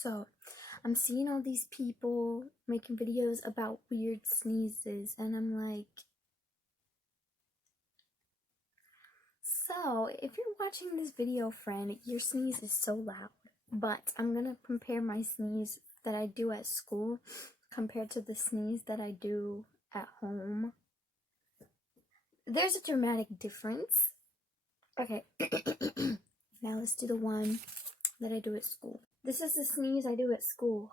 So, I'm seeing all these people making videos about weird sneezes, and I'm like, so if you're watching this video, friend, your sneeze is so loud. But I'm gonna compare my sneeze that I do at school compared to the sneeze that I do at home. There's a dramatic difference. Okay, now let's do the one that I do at school. This is the sneeze I do at school.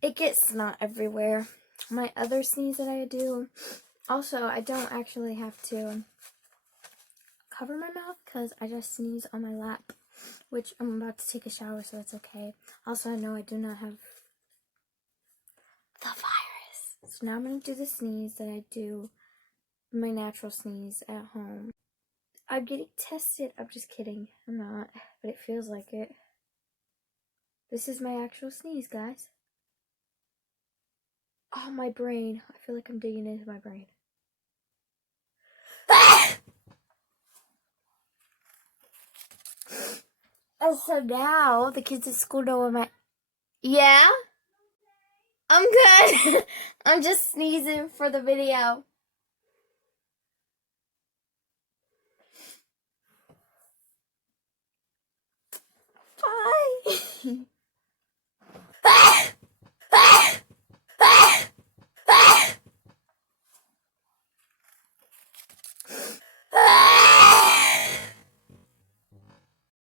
It gets snot everywhere. My other sneeze that I do, also, I don't actually have to cover my mouth because I just sneeze on my lap, which I'm about to take a shower, so it's okay. Also, I know I do not have the virus. So now I'm going to do the sneeze that I do, my natural sneeze at home. I'm getting tested. I'm just kidding. I'm not, but it feels like it. This is my actual sneeze, guys. Oh, my brain. I feel like I'm digging into my brain. And so now the kids at school know what Yeah? I'm good. I'm just sneezing for the video. Bye.